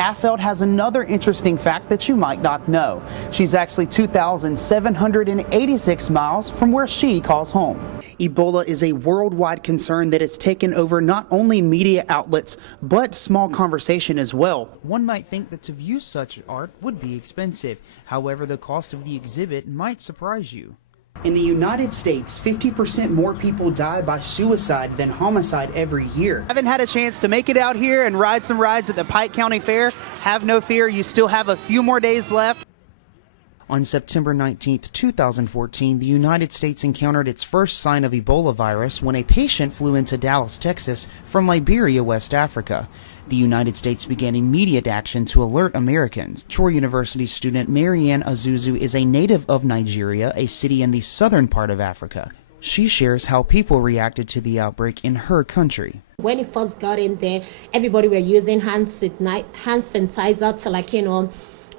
Affeldt has another interesting fact that you might not know. She's actually 2,786 miles from where she calls home. Ebola is a worldwide concern that has taken over not only media outlets, but small conversation as well. One might think that to view such art would be expensive. However, the cost of the exhibit might surprise you. In the United States, 50% more people die by suicide than homicide every year. Haven't had a chance to make it out here and ride some rides at the Pike County Fair. Have no fear, you still have a few more days left. On September 19, 2014, the United States encountered its first sign of Ebola virus when a patient flew into Dallas, Texas from Liberia, West Africa. The United States began immediate action to alert Americans. Troy University student Marianne Azuzu is a native of Nigeria, a city in the southern part of Africa. She shares how people reacted to the outbreak in her country. When it first got in there, everybody were using hand sanitizer to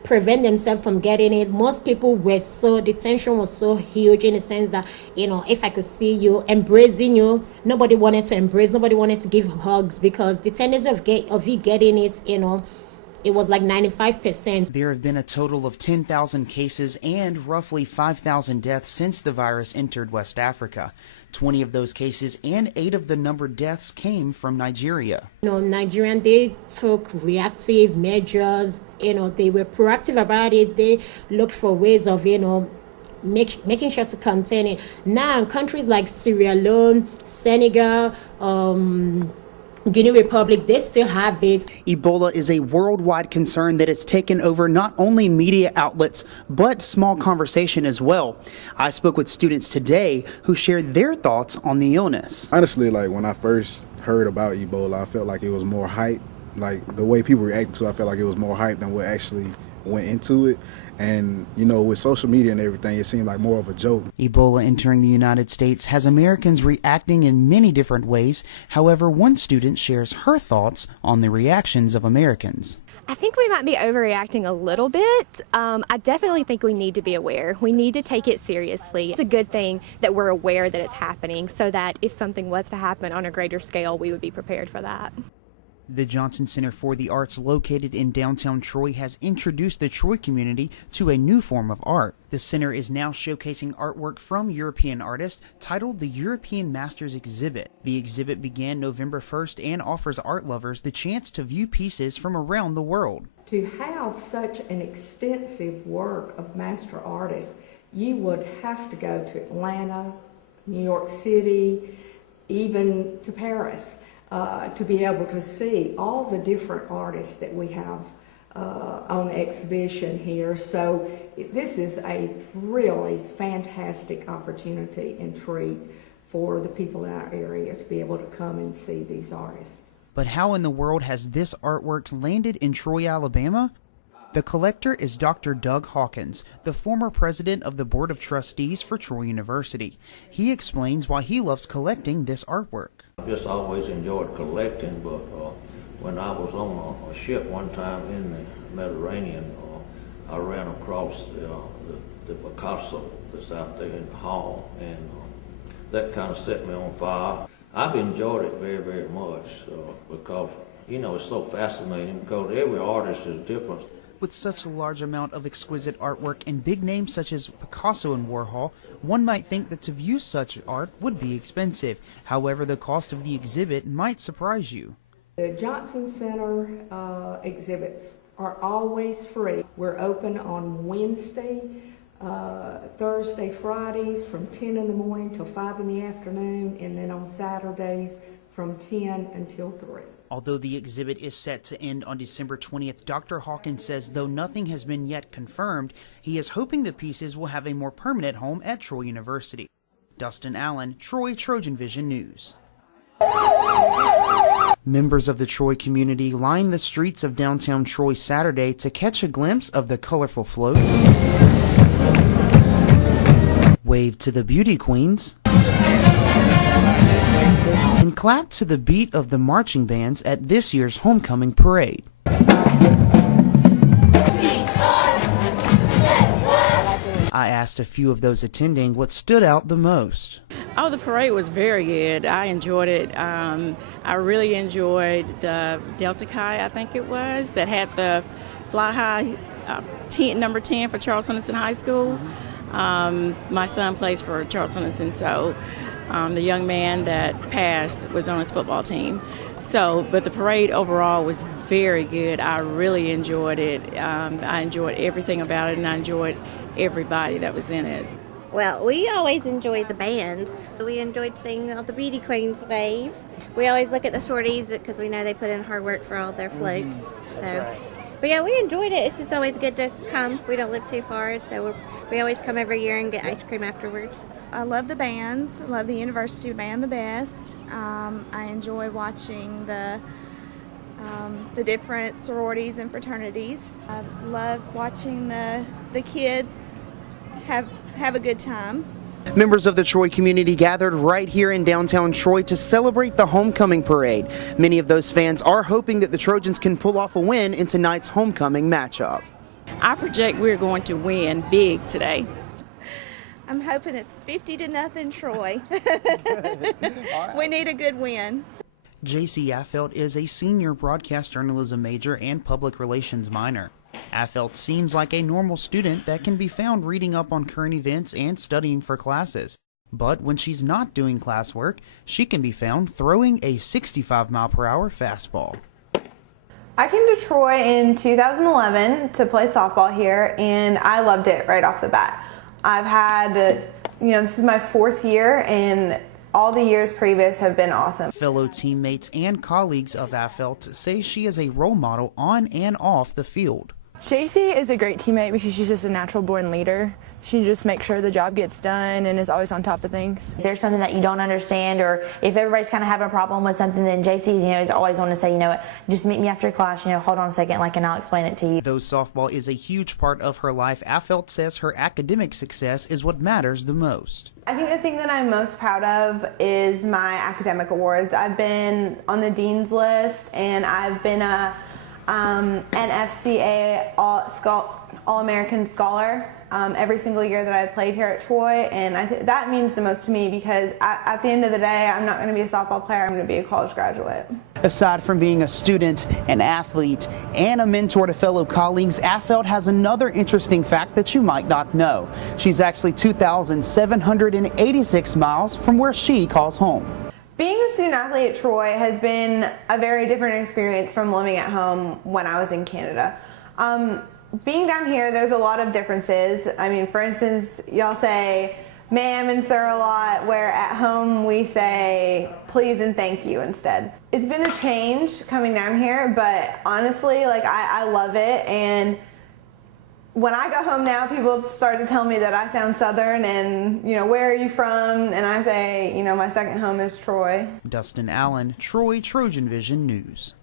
prevent themselves from getting it. Most people were the tension was so huge in the sense that, if I could see you, embracing you, nobody wanted to embrace, nobody wanted to give hugs because the tendency of you getting it, it was like 95%. There have been a total of 10,000 cases and roughly 5,000 deaths since the virus entered West Africa. 20 of those cases and 8 of the numbered deaths came from Nigeria. Nigerian, they took reactive measures, they were proactive about it. They looked for ways of, making sure to contain it. Now, countries like Sierra Leone, Senegal, Guinea Republic, they still have it. Ebola is a worldwide concern that has taken over not only media outlets, but small conversation as well. I spoke with students today who shared their thoughts on the illness. Honestly, when I first heard about Ebola, I felt like it was more hype. The way people reacted to it, I felt like it was more hype than what actually went into it. And, with social media and everything, it seemed like more of a joke. Ebola entering the United States has Americans reacting in many different ways. However, one student shares her thoughts on the reactions of Americans. I think we might be overreacting a little bit. I definitely think we need to be aware. We need to take it seriously. It's a good thing that we're aware that it's happening so that if something was to happen on a greater scale, we would be prepared for that. The Johnson Center for the Arts, located in downtown Troy, has introduced the Troy community to a new form of art. The center is now showcasing artwork from European artists titled the European Masters Exhibit. The exhibit began November 1st and offers art lovers the chance to view pieces from around the world. To have such an extensive work of master artists, you would have to go to Atlanta, New York City, even to Paris. To be able to see all the different artists that we have on exhibition here. So this is a really fantastic opportunity and treat for the people in our area to be able to come and see these artists. But how in the world has this artwork landed in Troy, Alabama? The collector is Dr. Doug Hawkins, the former president of the Board of Trustees for Troy University. He explains why he loves collecting this artwork. I just always enjoyed collecting, but when I was on a ship one time in the Mediterranean, I ran across the Picasso that's out there in the hall, and that kind of set me on fire. I've enjoyed it very, very much because, it's so fascinating because every artist is different. With such a large amount of exquisite artwork and big names such as Picasso and Warhol, one might think that to view such art would be expensive. However, the cost of the exhibit might surprise you. The Johnson Center exhibits are always free. We're open on Wednesday, Thursday, Fridays from 10 in the morning till 5 in the afternoon, and then on Saturdays from 10 until 3. Although the exhibit is set to end on December 20th, Dr. Hawkins says though nothing has been yet confirmed, he is hoping the pieces will have a more permanent home at Troy University. Dustin Alan, Troy Trojan Vision News. Members of the Troy community lined the streets of downtown Troy Saturday to catch a glimpse of the colorful floats, waved to the beauty queens, and clapped to the beat of the marching bands at this year's homecoming parade. I asked a few of those attending what stood out the most. Oh, the parade was very good. I enjoyed it. I really enjoyed the Delta Chi, I think it was, that had the fly high number 10 for Charles Henderson High School. My son plays for Charles Henderson, so the young man that passed was on his football team. But the parade overall was very good. I really enjoyed it. I enjoyed everything about it, and I enjoyed everybody that was in it. Well, we always enjoy the bands. We enjoyed seeing all the beauty queens wave. We always look at the shorties because we know they put in hard work for all their floats. But yeah, we enjoyed it. It's just always good to come. We don't live too far, so we always come every year and get ice cream afterwards. I love the bands. I love the university band the best. I enjoy watching the different sororities and fraternities. I love watching the kids have a good time. Members of the Troy community gathered right here in downtown Troy to celebrate the homecoming parade. Many of those fans are hoping that the Trojans can pull off a win in tonight's homecoming matchup. I project we're going to win big today. I'm hoping it's 50-0 Troy. We need a good win. J.C. Affelt is a senior broadcast journalism major and public relations minor. Affelt seems like a normal student that can be found reading up on current events and studying for classes. But when she's not doing classwork, she can be found throwing a 65-mile-per-hour fastball. I came to Troy in 2011 to play softball here, and I loved it right off the bat. I've had, this is my 4th year, and all the years previous have been awesome. Fellow teammates and colleagues of Affelt say she is a role model on and off the field. JC is a great teammate because she's just a natural born leader. She just makes sure the job gets done and is always on top of things. If there's something that you don't understand, or if everybody's kind of having a problem with something, then JC, is always want to say, just meet me after class, hold on a second, and I'll explain it to you. Though softball is a huge part of her life, Affelt says her academic success is what matters the most. I think the thing that I'm most proud of is my academic awards. I've been on the dean's list, and I've been a NFCA All-American Scholar every single year that I've played here at Troy, and that means the most to me because at the end of the day, I'm not going to be a softball player, I'm going to be a college graduate. Aside from being a student, an athlete, and a mentor to fellow colleagues, Affelt has another interesting fact that you might not know. She's actually 2,786 miles from where she calls home. Being a student athlete at Troy has been a very different experience from living at home when I was in Canada. Being down here, there's a lot of differences. For instance, y'all say ma'am and sir a lot, where at home we say please and thank you instead. It's been a change coming down here, but honestly, I love it. And when I go home now, people start to tell me that I sound Southern and, where are you from? And I say, my second home is Troy. Dustin Alan, Troy Trojan Vision News.